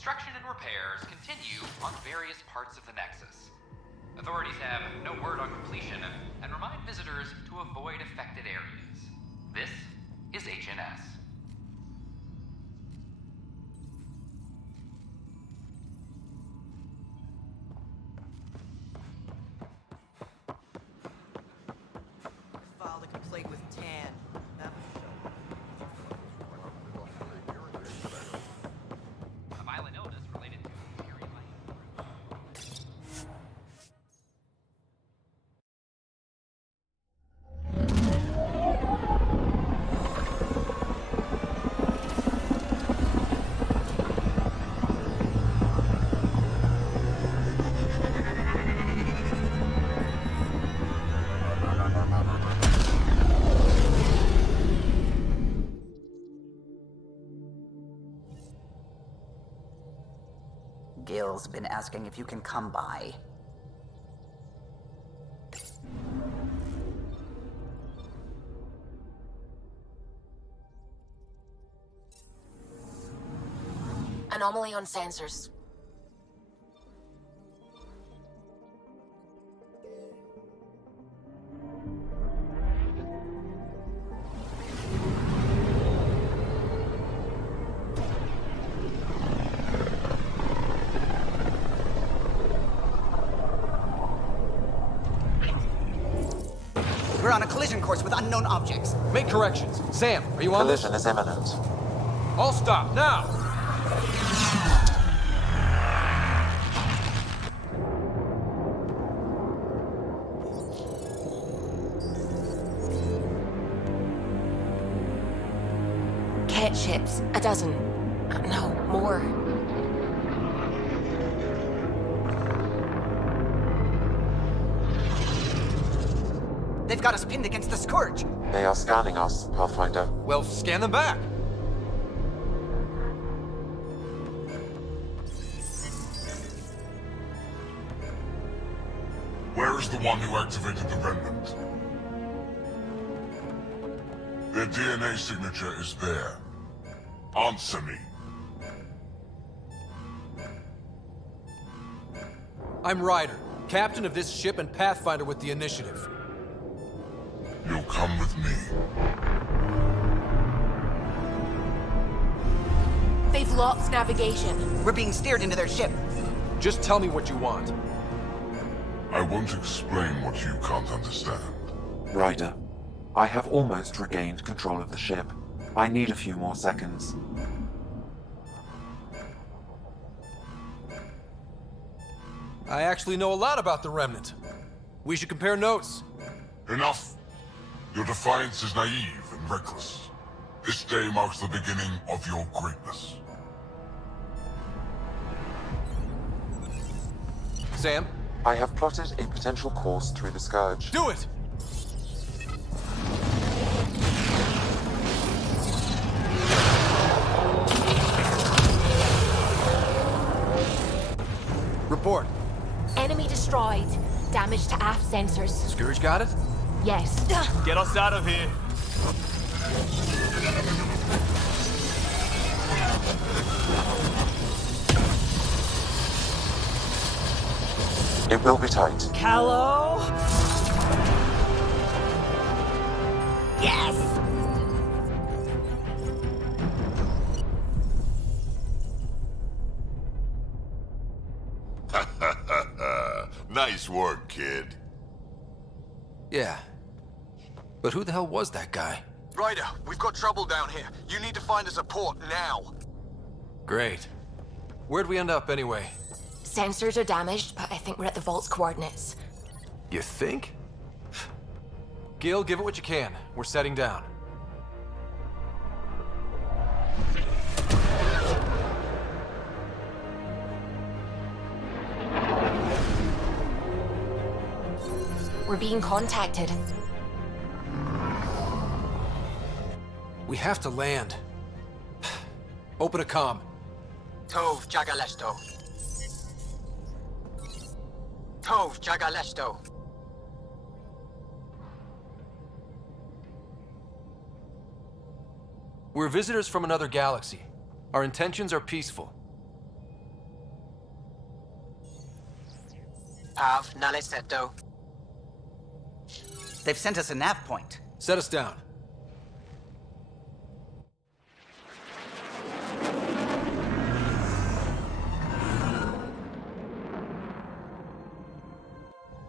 Construction and repairs continue on various parts of the Nexus. Authorities have no word on completion and remind visitors to avoid affected areas. This is HNS. Filed a complaint with Tan. A violent illness related to Harry Lane. Gil's been asking if you can come by. Anomaly on sensors. We're on a collision course with unknown objects. Make corrections. Sam, are you on this? Collision is imminent. All stop, now! Cat ships. A dozen. No, more. They've got us pinned against the Scourge. They are scanning us, Pathfinder. Well, scan them back. Where is the one who activated the Remnant? Their DNA signature is there. Answer me. I'm Ryder, captain of this ship and Pathfinder with the Initiative. You'll come with me. They've lost navigation. We're being steered into their ship. Just tell me what you want. I won't explain what you can't understand. Ryder, I have almost regained control of the ship. I need a few more seconds. I actually know a lot about the Remnant. We should compare notes. Enough! Your defiance is naive and reckless. This day marks the beginning of your greatness. Sam, I have plotted a potential course through the Scourge. do it! Report. Enemy destroyed. Damage to aft sensors. Scourge got it? Yes. Get us out of here. It will be tight. Hello? Yes! Nice work, kid. Yeah. But who the hell was that guy? Ryder, we've got trouble down here. You need to find us a port now. Great. Where'd we end up anyway? Sensors are damaged, but I think we're at the vault's coordinates. You think? Gil, give it what you can. We're setting down. We're being contacted. We have to land. Open a comm. Tov Jagalesto. Tov Jagalesto. We're visitors from another galaxy. Our intentions are peaceful. Av Naleseto. They've sent us a nav point. Set us down.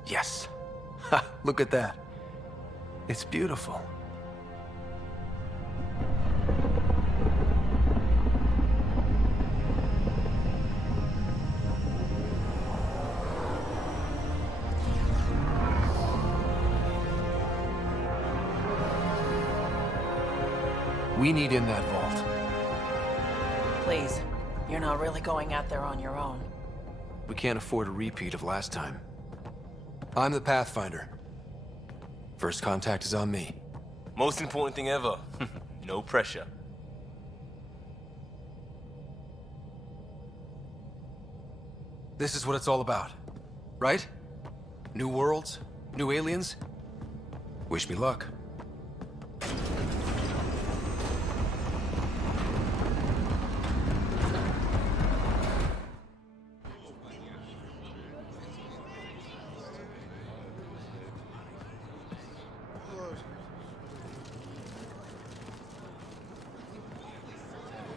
Yes. Ha, look at that. It's beautiful. We need in that vault. Please, you're not really going out there on your own. We can't afford a repeat of last time. I'm the Pathfinder. First contact is on me. Most important thing ever. No pressure. This is what it's all about, right? New worlds, new aliens. Wish me luck.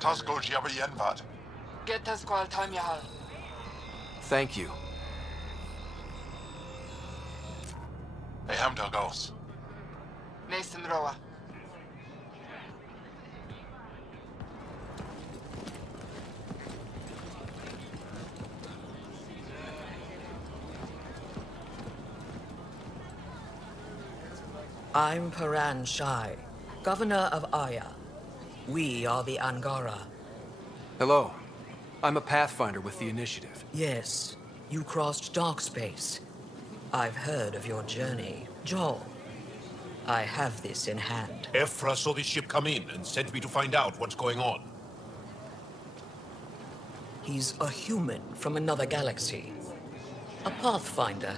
Tasco Jiabayenvad. Get us qual time yahal. Thank you. Hey, Hamdel goes. Nathan Roa. I'm Paran Shai, Governor of Aya. We are the Angara. Hello. I'm a Pathfinder with the Initiative. Yes, you crossed dark space. I've heard of your journey, Joel. I have this in hand. ep3 saw this ship come in and sent me to find out what's going on. He's a human from another galaxy. A Pathfinder.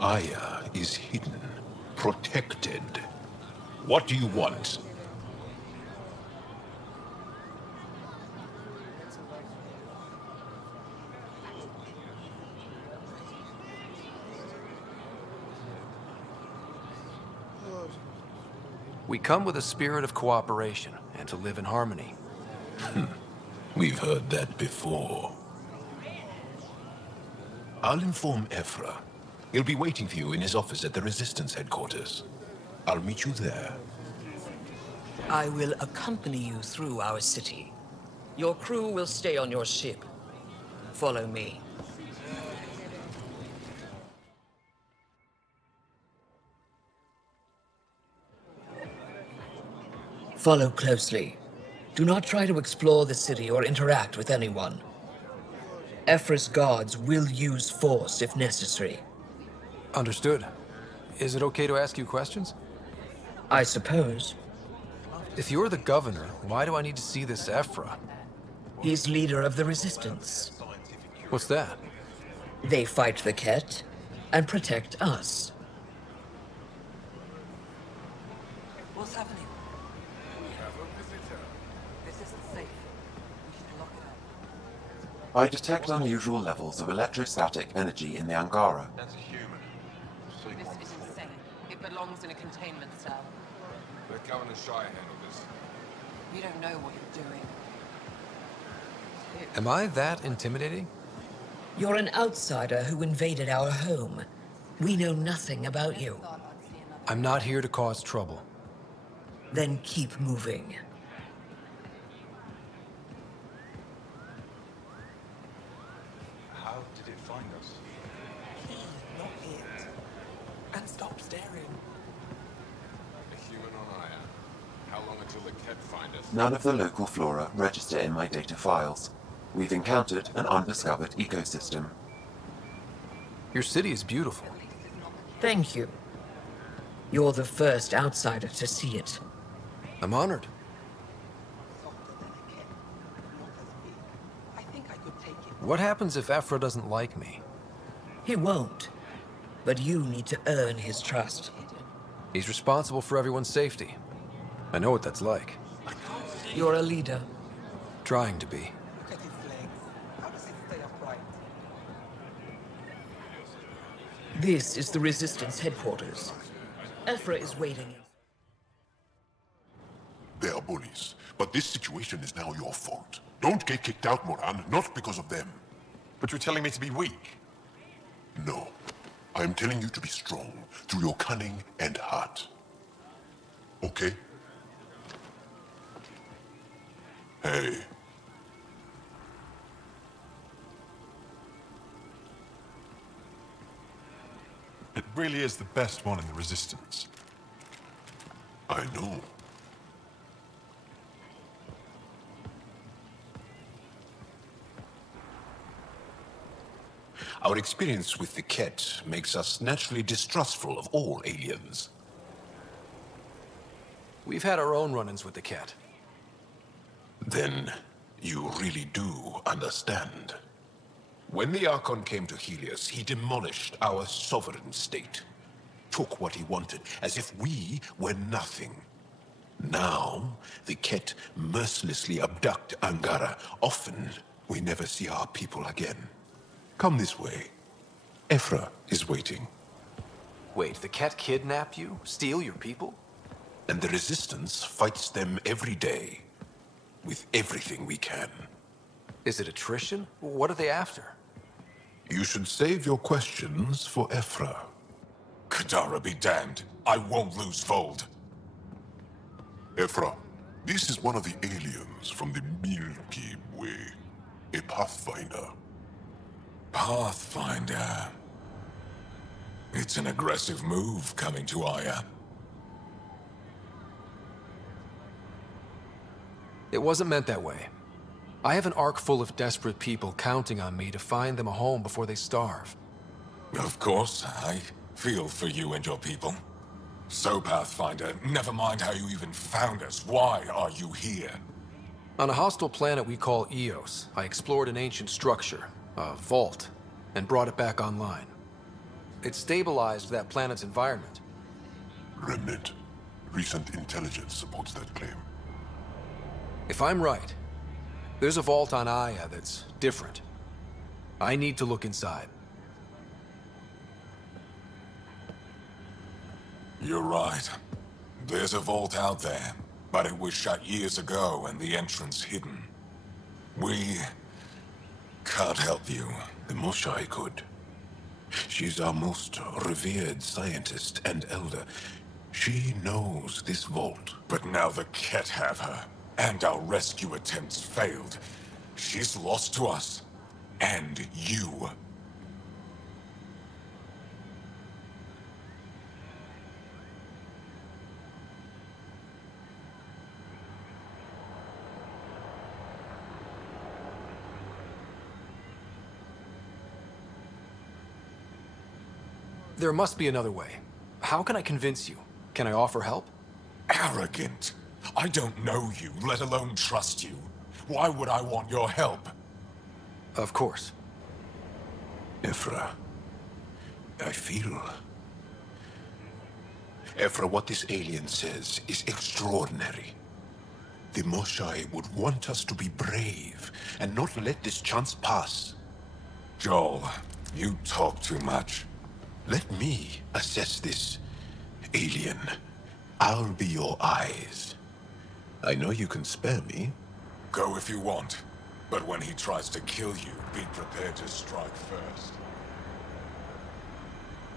Aya is hidden, protected. What do you want? We come with a spirit of cooperation and to live in harmony. We've heard that before. I'll inform ep3. He'll be waiting for you in his office at the Resistance headquarters. I'll meet you there. I will accompany you through our city. Your crew will stay on your ship. Follow me. Follow closely. Do not try to explore the city or interact with anyone. Ephra's guards will use force if necessary. Understood. Is it okay to ask you questions? I suppose. If you're the governor, why do I need to see this Ephra? He's leader of the resistance. What's that? They fight the Ket and protect us. What's happening? This isn't safe. We should lock it up. I detect unusual levels of electrostatic energy in the Angara. That's a human. This is insane. It belongs in a containment cell. Let Governor Shire handle this. You don't know what you're doing. Am I that intimidating? You're an outsider who invaded our home. We know nothing about you. I'm not here to cause trouble. Then keep moving. How did it find us? Not it. And stop staring. A human on Aya. How long until the Ket find us? None of the local flora register in my data files. We've encountered an undiscovered ecosystem. Your city is beautiful. Thank you. You're the first outsider to see it. I'm honored. I think I could take it. What happens if Ephra doesn't like me? He won't. But you need to earn his trust. He's responsible for everyone's safety. I know what that's like. You're a leader. Trying to be. Look at his legs. How does it stay upright? This is the Resistance headquarters. Ephra is waiting. They are bullies, but this situation is now your fault. Don't get kicked out, Moran, not because of them. But you're telling me to be weak? No. I am telling you to be strong through your cunning and heart. Okay? Hey. It really is the best one in the Resistance. I know. Our experience with the Ket makes us naturally distrustful of all aliens. We've had our own run-ins with the Ket. Then you really do understand. When the Archon came to Helios, he demolished our sovereign state. Took what he wanted, as if we were nothing. Now, the Ket mercilessly abduct Angara. Often, we never see our people again. Come this way. Ephra is waiting. Wait, the Ket kidnap you? Steal your people? And the Resistance fights them every day. With everything we can. Is it attrition? What are they after? You should save your questions for Ephra. Kadara be damned. I won't lose Vold. Ephra, this is one of the aliens from the Milky Way. A Pathfinder. Pathfinder. It's an aggressive move coming to Aya. It wasn't meant that way. I have an ark full of desperate people counting on me to find them a home before they starve. Of course, I feel for you and your people. So, Pathfinder, never mind how you even found us. Why are you here? On a hostile planet we call Eos, I explored an ancient structure, a vault, and brought it back online. It stabilized that planet's environment. Remnant. Recent intelligence supports that claim. If I'm right, there's a vault on Aya that's different. I need to look inside. You're right. There's a vault out there, but it was shut years ago and the entrance hidden. We can't help you. The Moshai could. She's our most revered scientist and elder. She knows this vault. But now the Ket have her, and our rescue attempts failed. She's lost to us, and you. There must be another way. How can I convince you? Can I offer help? Arrogant. I don't know you, let alone trust you. Why would I want your help? Of course. Ephra, I feel... Ephra, what this alien says is extraordinary. The Moshai would want us to be brave and not let this chance pass. Joel, you talk too much. Let me assess this, alien. I'll be your eyes. I know you can spare me. Go if you want, but when he tries to kill you, be prepared to strike first.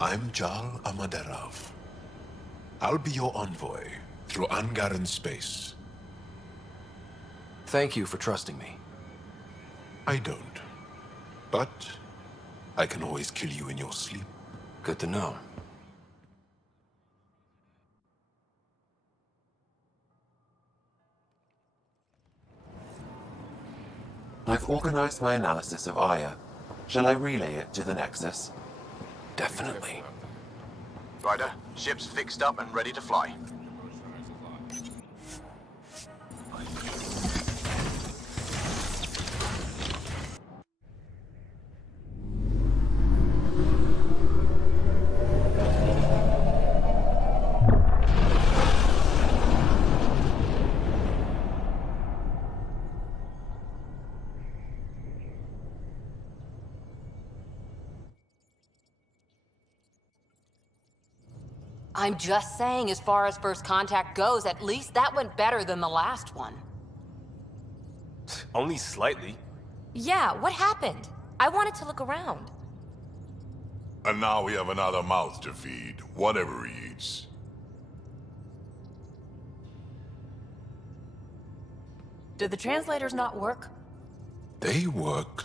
I'm Jal Amaderov. I'll be your envoy through Angaran space. Thank you for trusting me. I don't. But I can always kill you in your sleep. Good to know. I've organized my analysis of Aya. Shall I relay it to the Nexus? Definitely. Ryder, ship's fixed up and ready to fly. I'm just saying, as far as first contact goes, at least that went better than the last one. Only slightly. Yeah, what happened? I wanted to look around. And now we have another mouth to feed, whatever he eats. Did the translators not work? They work.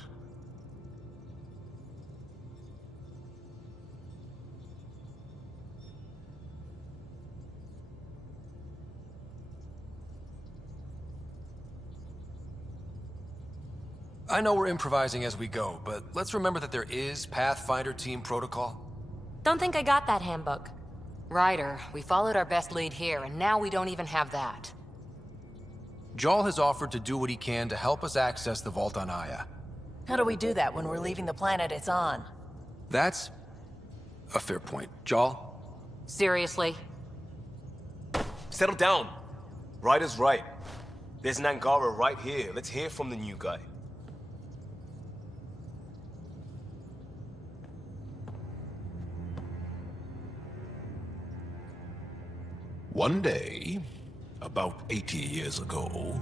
I know we're improvising as we go, but let's remember that there is Pathfinder team protocol. Don't think I got that handbook. Ryder, we followed our best lead here, and now we don't even have that. Jal has offered to do what he can to help us access the vault on Aya. How do we do that when we're leaving the planet it's on? That's a fair point. Jal? Seriously? Settle down. Ryder's right. There's an Angara right here. Let's hear from the new guy. One day, about 80 years ago,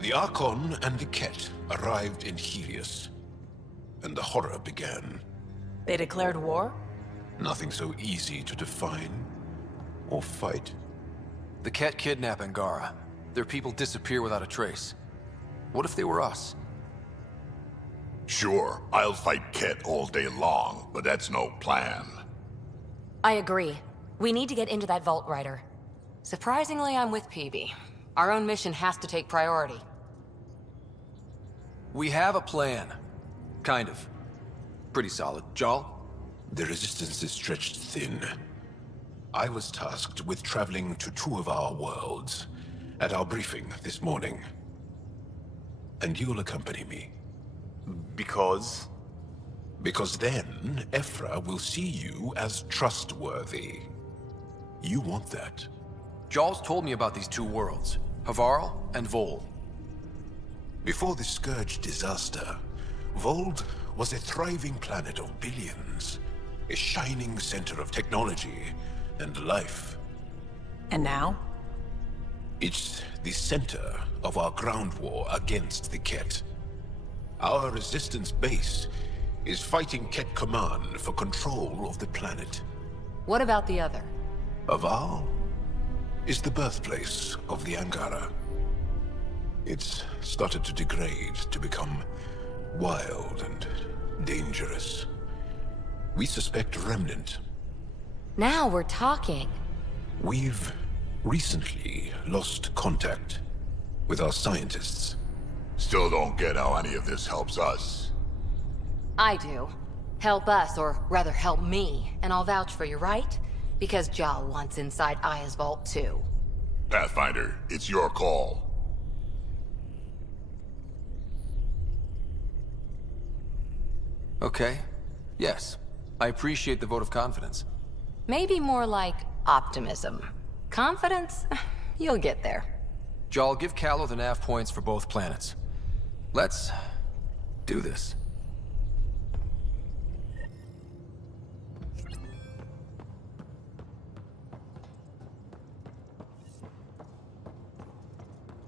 the Archon and the Ket arrived in Helios, and the horror began. They declared war? Nothing so easy to define or fight. The Ket kidnap Angara. Their people disappear without a trace. What if they were us? Sure, I'll fight Ket all day long, but that's no plan. I agree. We need to get into that vault, Ryder. Surprisingly, I'm with PB. Our own mission has to take priority. We have a plan. Kind of. Pretty solid. Jal? The resistance is stretched thin. I was tasked with traveling to two of our worlds at our briefing this morning. And you'll accompany me. Because? Because then, Ephra will see you as trustworthy. You want that. Jal's told me about these two worlds, Havarl and Vol. Before the Scourge disaster, Vold was a thriving planet of billions, a shining center of technology and life. And now? It's the center of our ground war against the Ket. Our resistance base is fighting Ket Command for control of the planet. What about the other? Havarl is the birthplace of the Angara. It's started to degrade, to become wild and dangerous. We suspect Remnant. Now we're talking. We've recently lost contact with our scientists. Still don't get how any of this helps us. I do. Help us, or rather help me, and I'll vouch for you, right? Because Jal wants inside Aya's vault too. Pathfinder, it's your call. Okay. Yes. I appreciate the vote of confidence. Maybe more like optimism. Confidence? You'll get there. Jal, give Callow the nav points for both planets. Let's do this.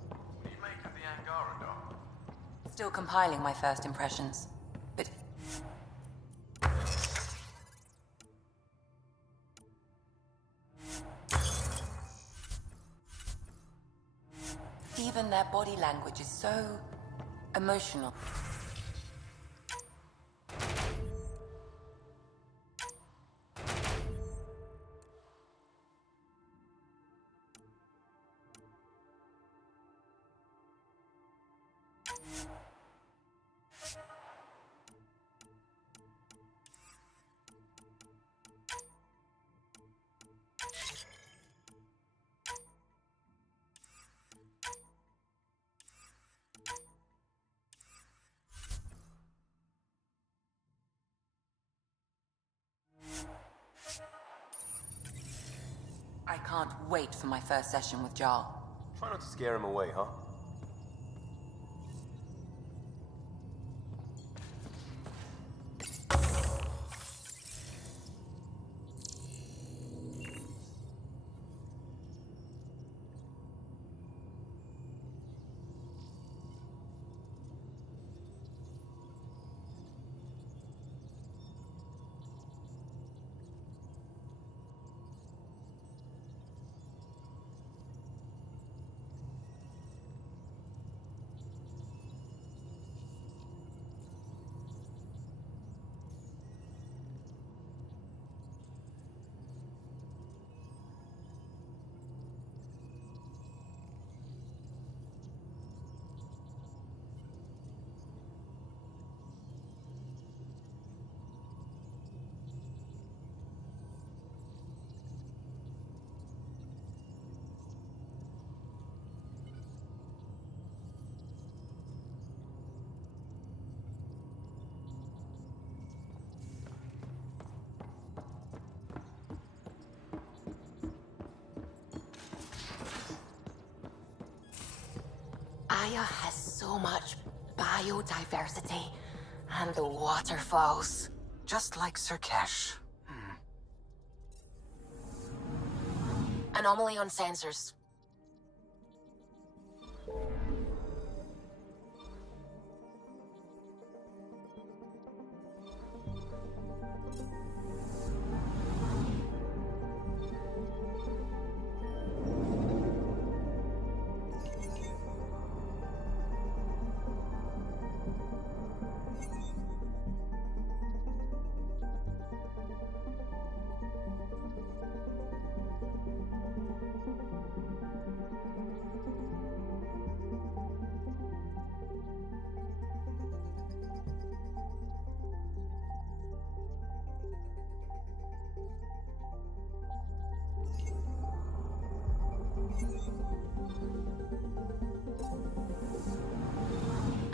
What do you make of the Angara dome? Still compiling my first impressions. But even their body language is so emotional. I can't wait for my first session with Jarl. Try not to scare him away, huh? Aya has so much biodiversity, and the waterfalls. Just like Sirkesh. Anomaly on sensors.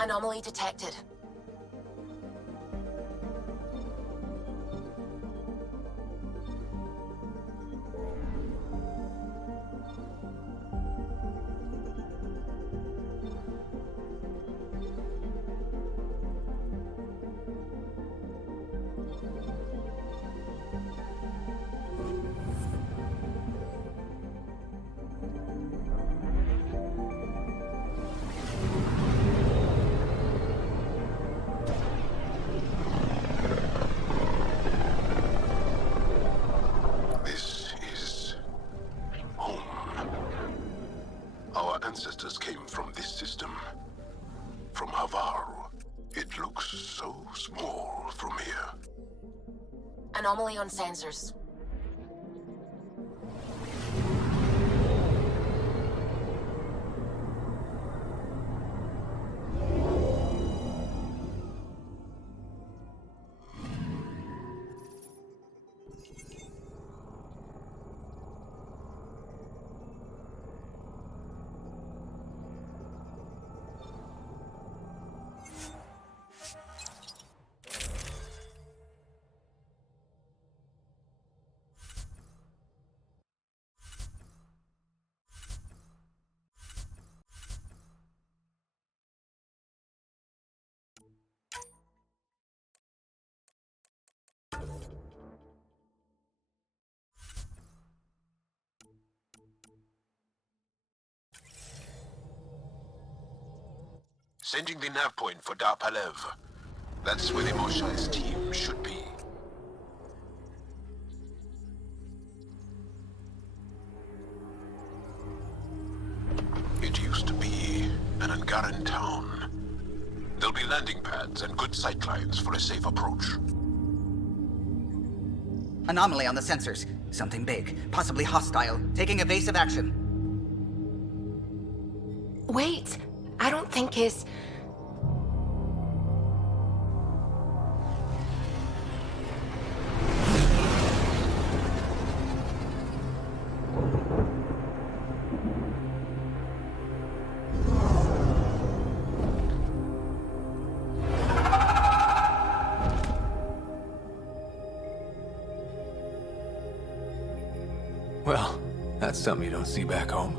Anomaly detected. This is home. Our ancestors came from this system. From Havaru. It looks so small from here. Anomaly on sensors. Sending the nav point for Dar Palev. That's where the Moshai's team should be. It used to be an Angaran town. There'll be landing pads and good sightlines for a safe approach. Anomaly on the sensors. Something big, possibly hostile, taking evasive action. Wait, I don't think his... Well, that's something you don't see back home.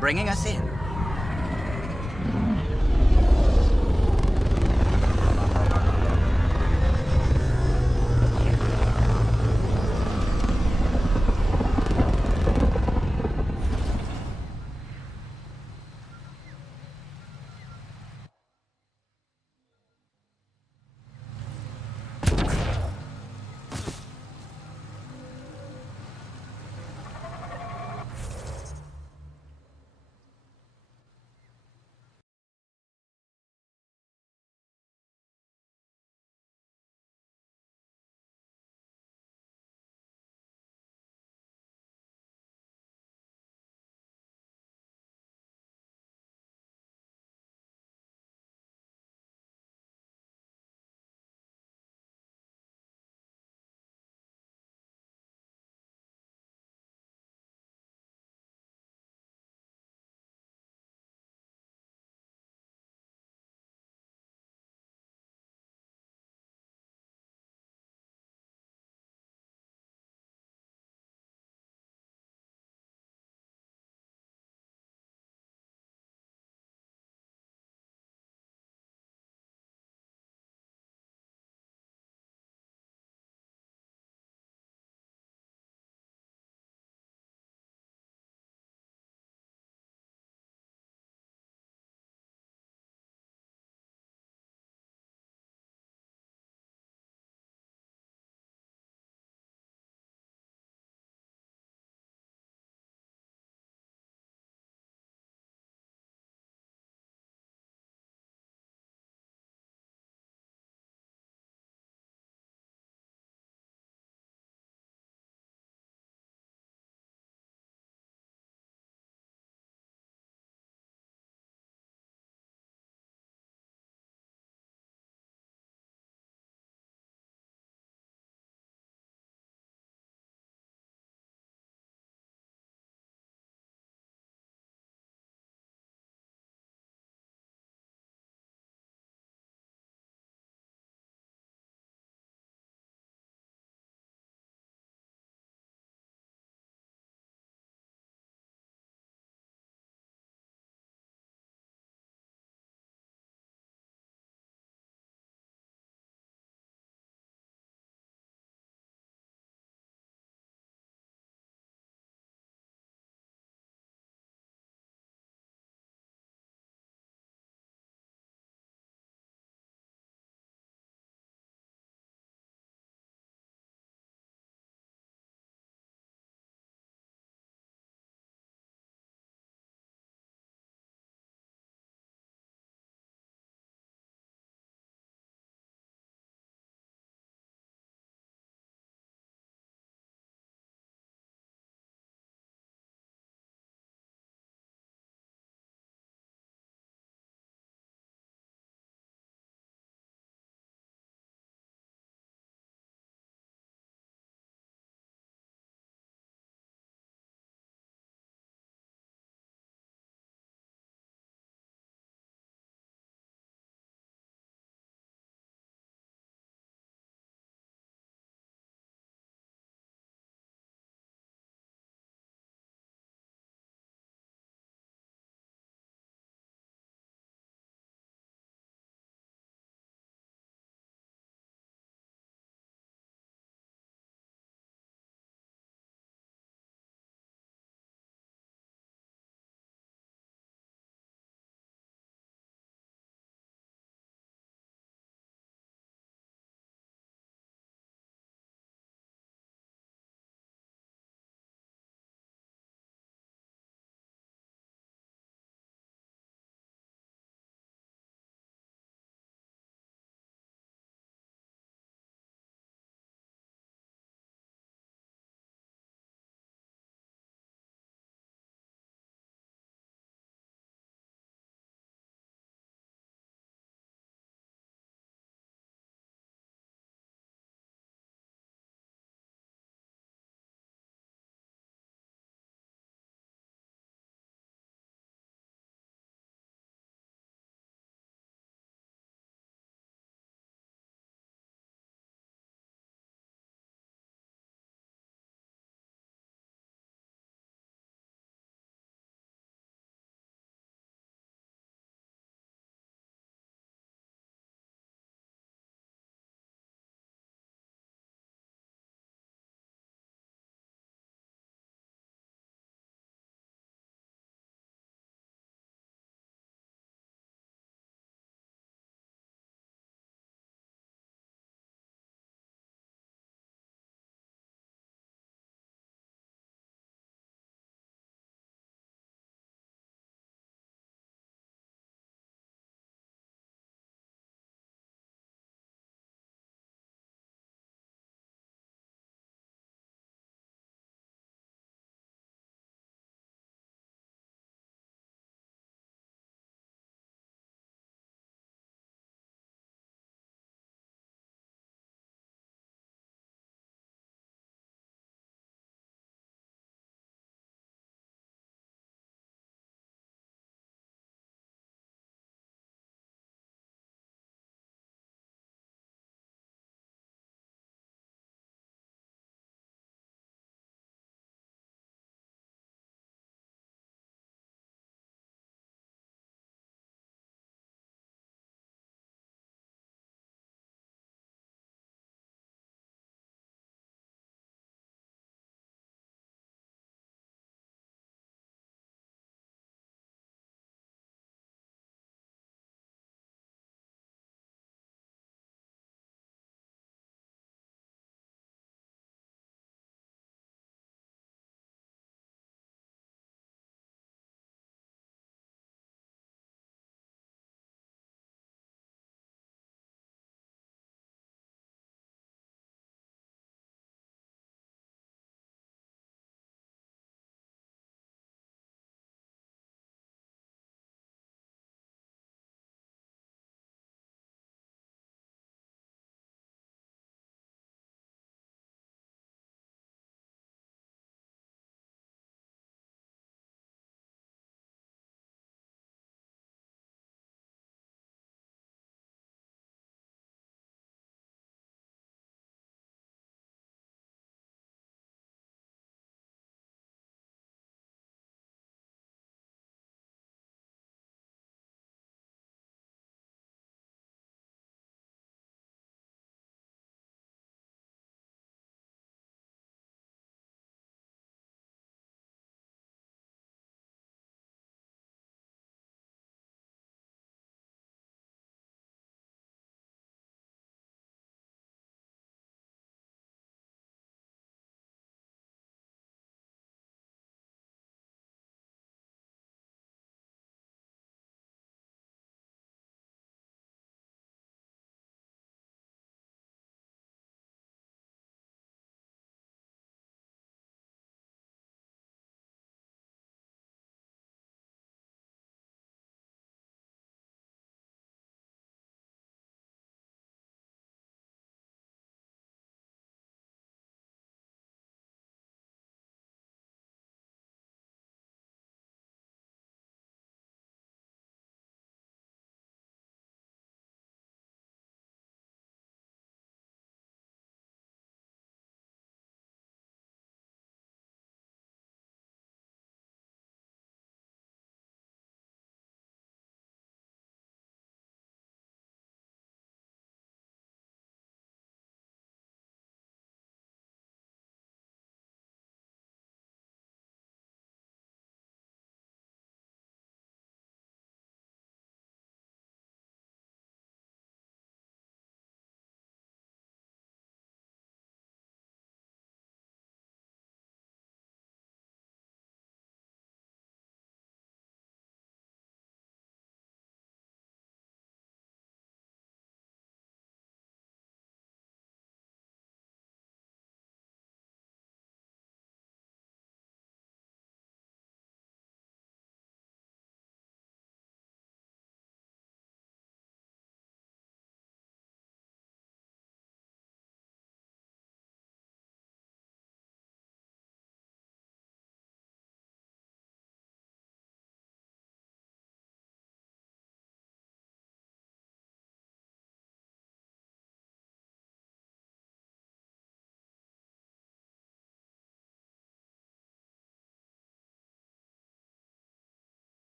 Bringing us in.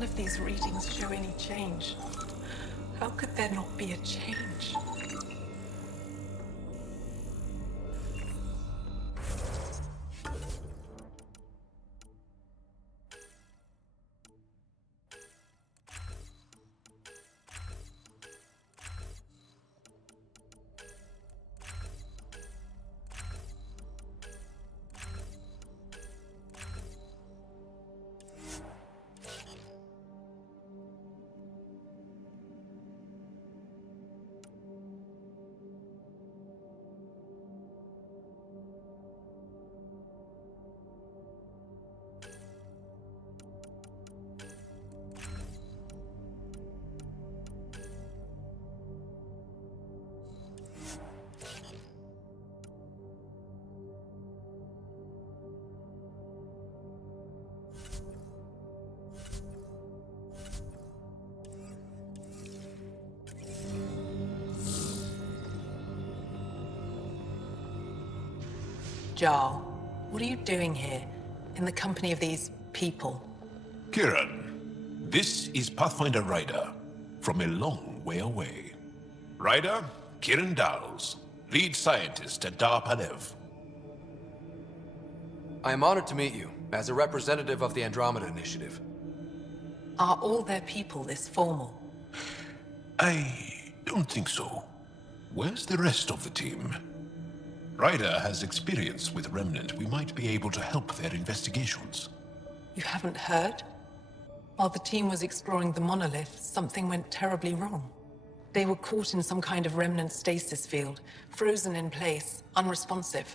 None of these readings show any change. How could there not be a change? Jarl, what are you doing here, in the company of these people? Kieran, this is Pathfinder Ryder, from a long way away. Ryder, Kieran Dowles, lead scientist at Dar Palev. I am honored to meet you, as a representative of the Andromeda Initiative. Are all their people this formal? I don't think so. Where's the rest of the team? Ryder has experience with Remnant. We might be able to help their investigations. You haven't heard? While the team was exploring the monolith, something went terribly wrong. They were caught in some kind of Remnant stasis field, frozen in place, unresponsive.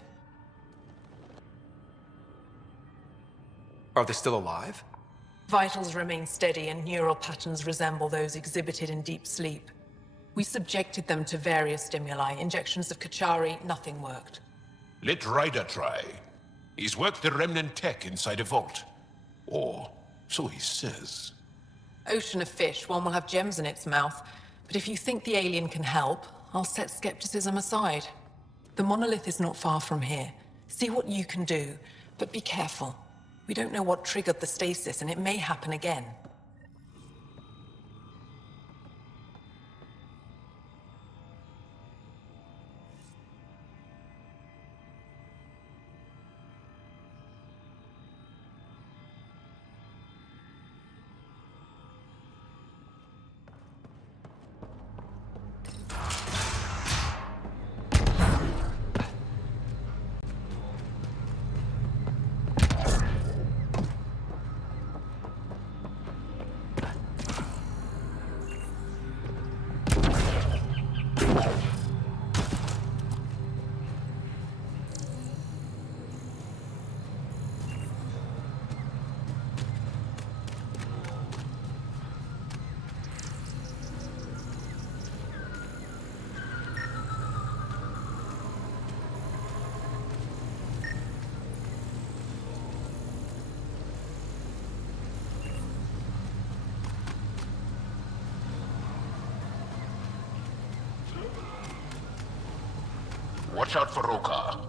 Are they still alive? Vitals remain steady and neural patterns resemble those exhibited in deep sleep. We subjected them to various stimuli, injections of Kachari, nothing worked. Let Ryder try. He's worked the Remnant tech inside a vault. Or so he says. Ocean of fish, one will have gems in its mouth. But if you think the alien can help, I'll set skepticism aside. The monolith is not far from here. See what you can do, but be careful. We don't know what triggered the stasis, and it may happen again. Watch out for Rokar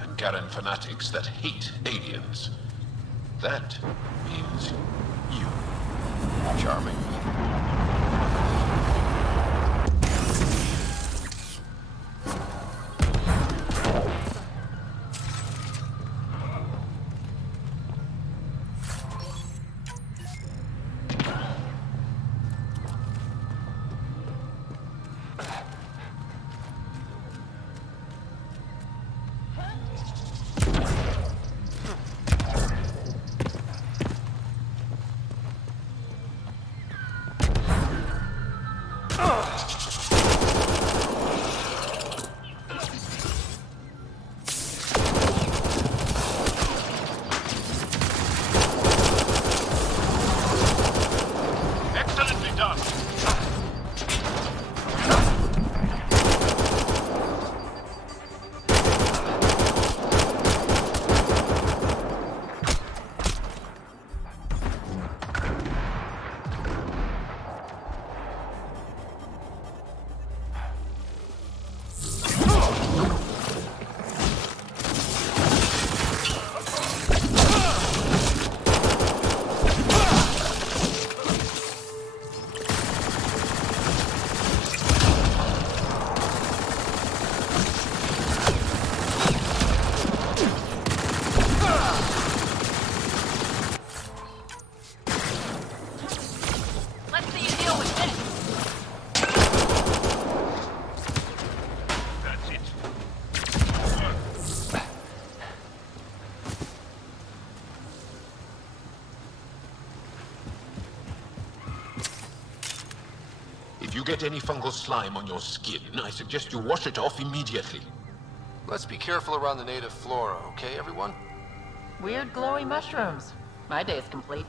and Garen fanatics that hate aliens. That means you. Charming. you get any fungal slime on your skin, I suggest you wash it off immediately. Let's be careful around the native flora, okay, everyone? Weird glowy mushrooms. My day's complete.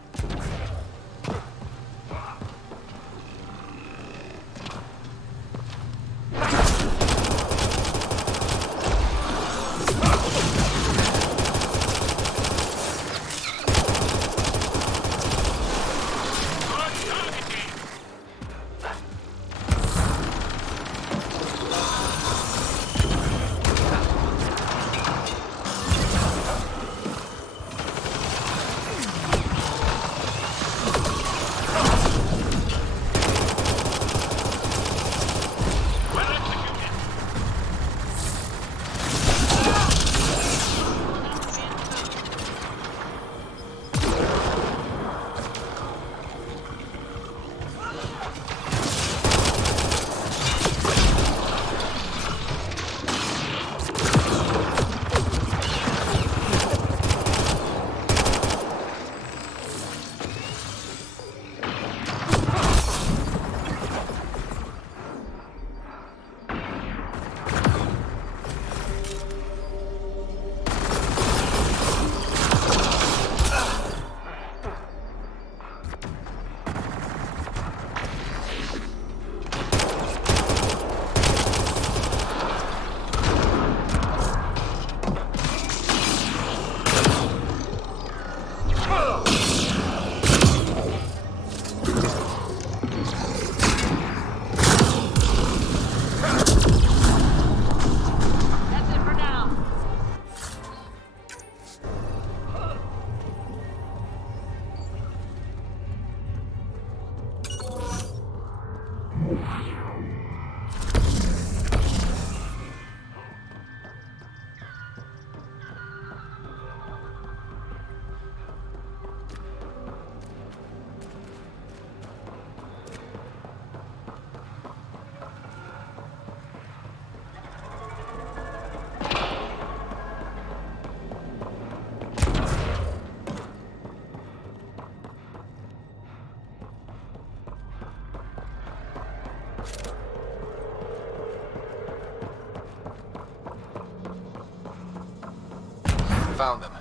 Found them.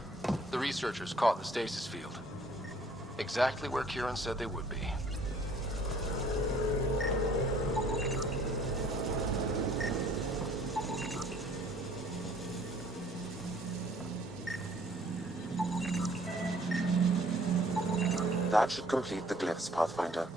The researchers caught in the stasis field. Exactly where Kieran said they would be. That should complete the glyphs, Pathfinder.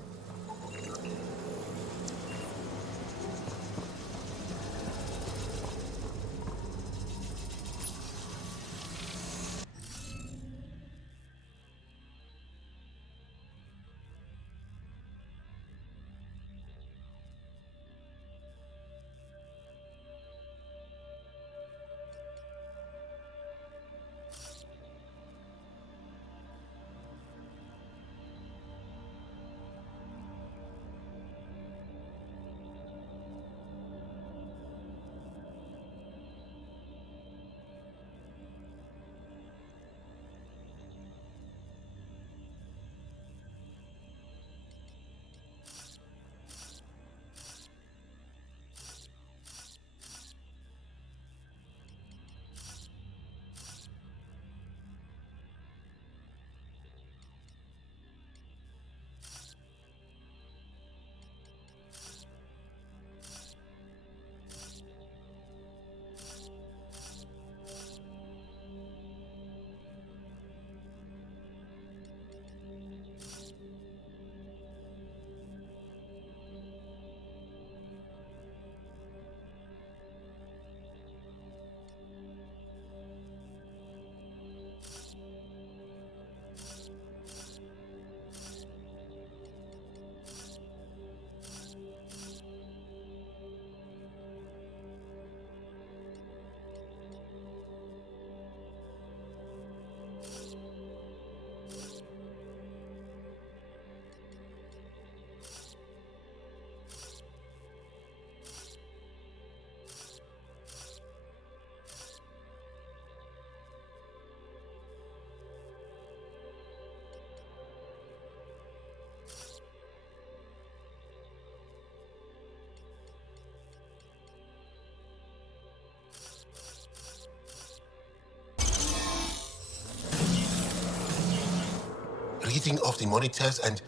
reading of the monitors and...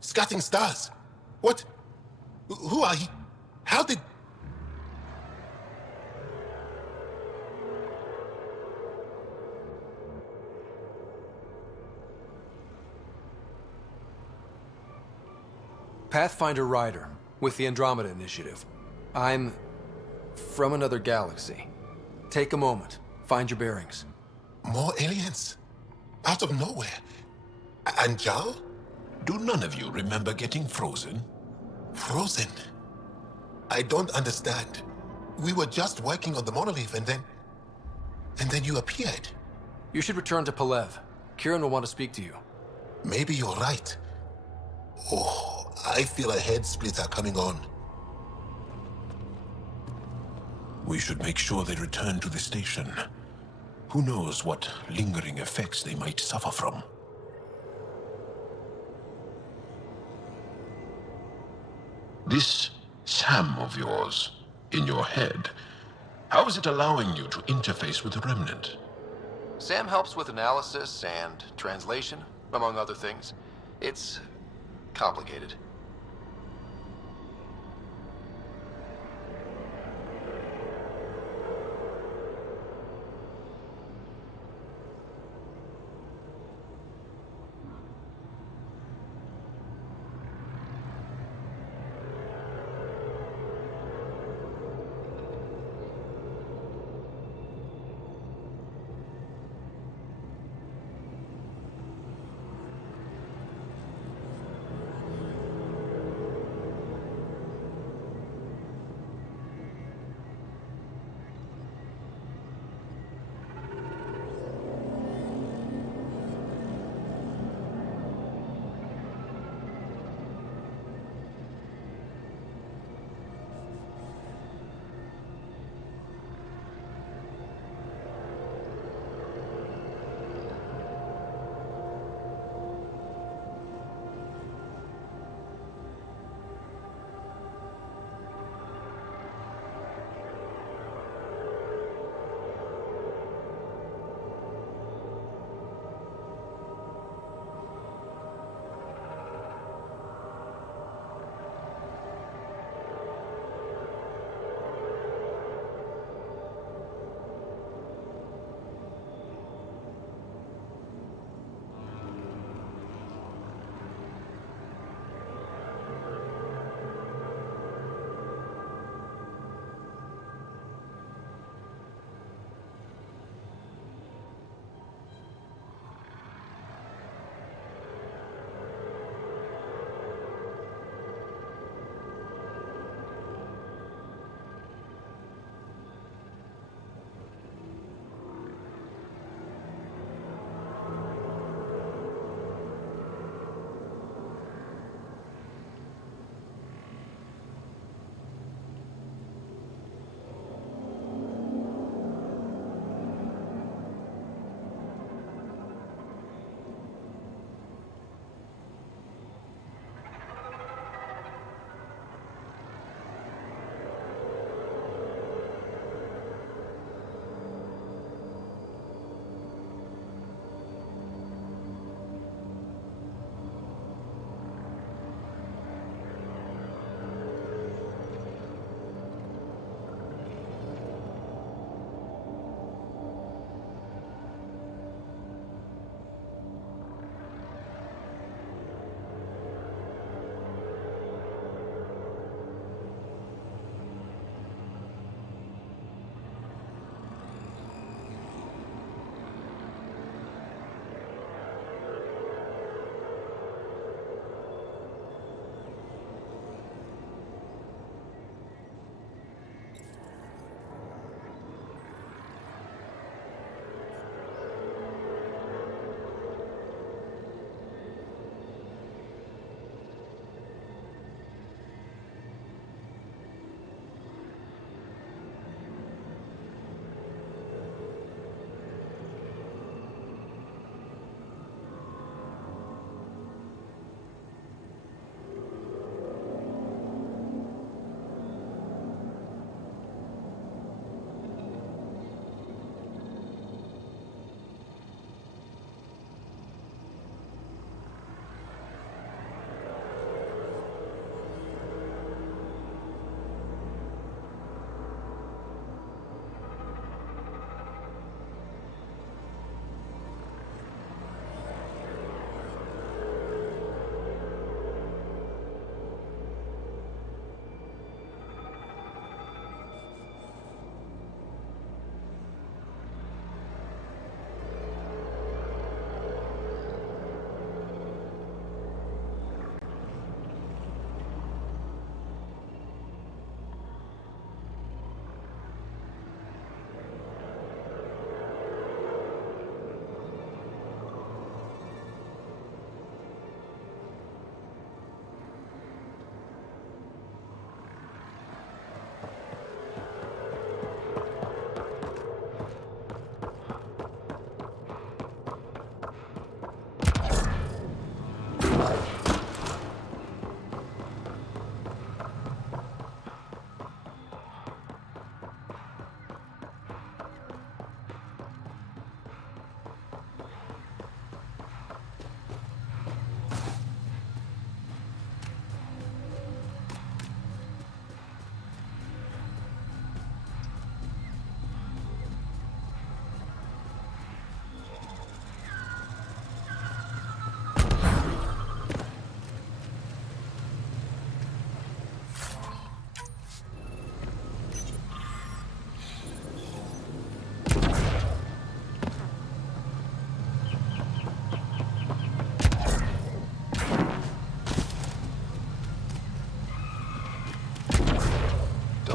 Scatting stars. What? Who are he? How did... Pathfinder Ryder, with the Andromeda Initiative. I'm from another galaxy. Take a moment. Find your bearings. More aliens? Out of nowhere? And Jal? Do none of you remember getting frozen? Frozen? I don't understand. We were just working on the monolith and then you appeared. You should return to Palev. Kieran will want to speak to you. Maybe you're right. Oh, I feel a head splitter coming on. We should make sure they return to the station. Who knows what lingering effects they might suffer from. This Sam of yours, in your head, how is it allowing you to interface with the Remnant? Sam helps with analysis and translation, among other things. It's complicated.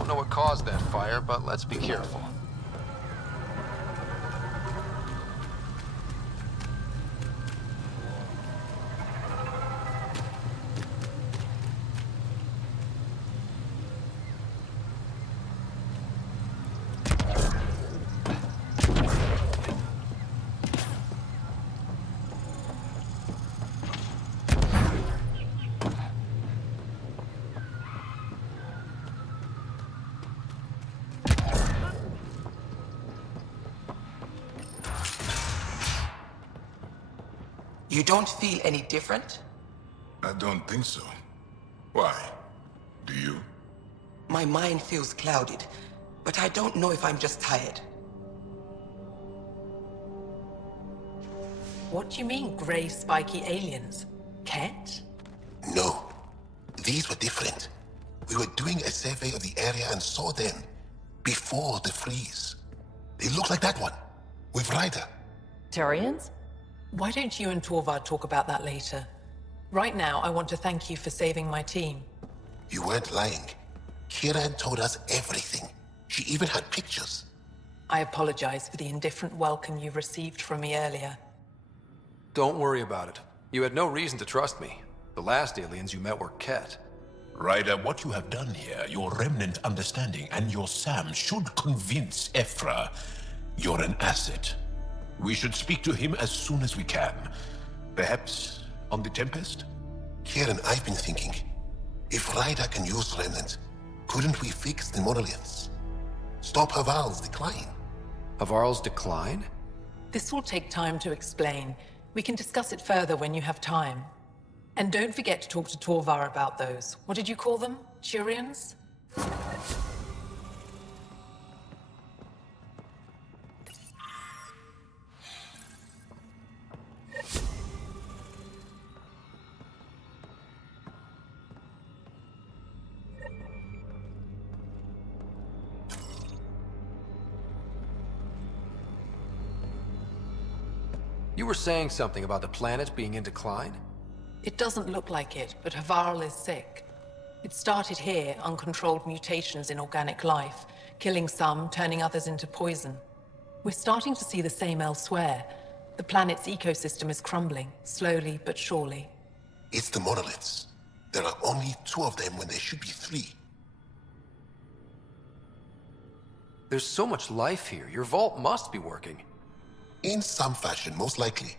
don't know what caused that fire, but let's be careful. You don't feel any different? I don't think so. Why? Do you? My mind feels clouded, but I don't know if I'm just tired. What do you mean, grey spiky aliens? Ket? No. These were different. We were doing a survey of the area and saw them before the freeze. They look like that one, with Ryder. Turians? Why don't you and Torvar talk about that later? Right now, I want to thank you for saving my team. You weren't lying. Kiran told us everything. She even had pictures. I apologize for the indifferent welcome you received from me earlier. Don't worry about it. You had no reason to trust me. The last aliens you met were Ket. Ryder, what you have done here, your remnant understanding and your SAM should convince Ephra you're an asset. We should speak to him as soon as we can. Perhaps on the Tempest? Kieran, I've been thinking. If Ryder can use Remnant, couldn't we fix the monoliths? Stop Haval's decline? Havarl's decline? This will take time to explain. We can discuss it further when you have time. And don't forget to talk to Torvar about those. What did you call them? Turians? You were saying something about the planet being in decline? It doesn't look like it, but Havarl is sick. It started here, uncontrolled mutations in organic life, killing some, turning others into poison. We're starting to see the same elsewhere. The planet's ecosystem is crumbling, slowly but surely. It's the monoliths. There are only 2 of them when there should be 3. There's so much life here. Your vault must be working. In some fashion, most likely.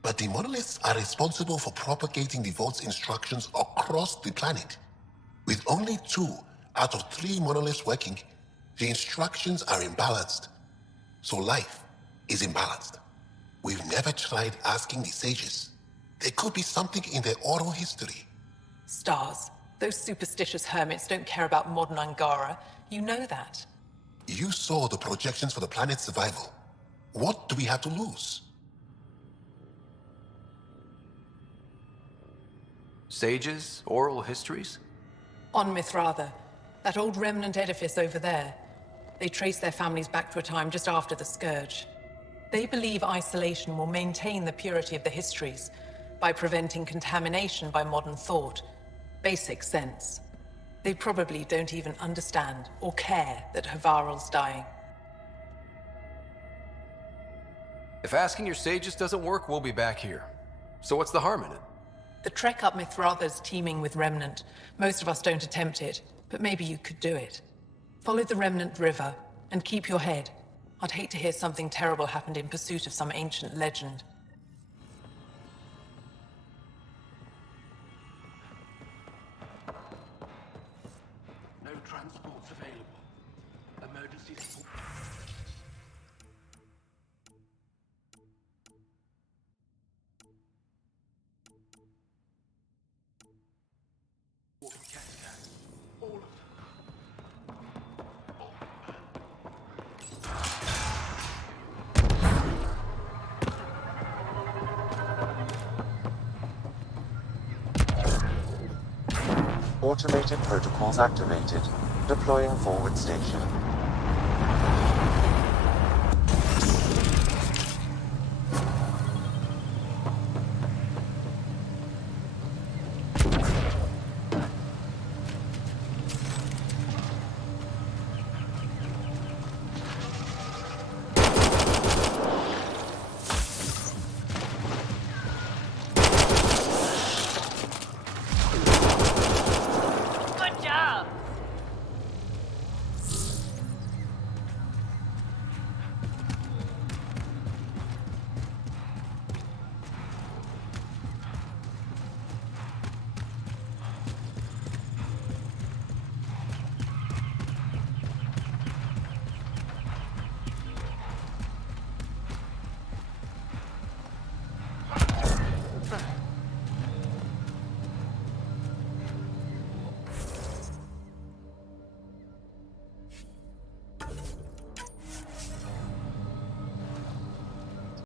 But the monoliths are responsible for propagating the vault's instructions across the planet. With only 2 out of 3 monoliths working, the instructions are imbalanced. So life is imbalanced. We've never tried asking the sages. There could be something in their oral history. Stars. Those superstitious hermits don't care about modern Angara. You know that. You saw the projections for the planet's survival. What do we have to lose? Sages? Oral histories? On Mithratha, that old remnant edifice over there. They trace their families back to a time just after the Scourge. They believe isolation will maintain the purity of the histories by preventing contamination by modern thought. Basic sense. They probably don't even understand or care that Havarl's dying. If asking your sages doesn't work, we'll be back here. So what's the harm in it? The trek up Mithratha's teeming with Remnant. Most of us don't attempt it, but maybe you could do it. Follow the Remnant River, and keep your head. I'd hate to hear something terrible happened in pursuit of some ancient legend. No transports available. Emergency support. All of them. Automated protocols activated. Deploying forward station.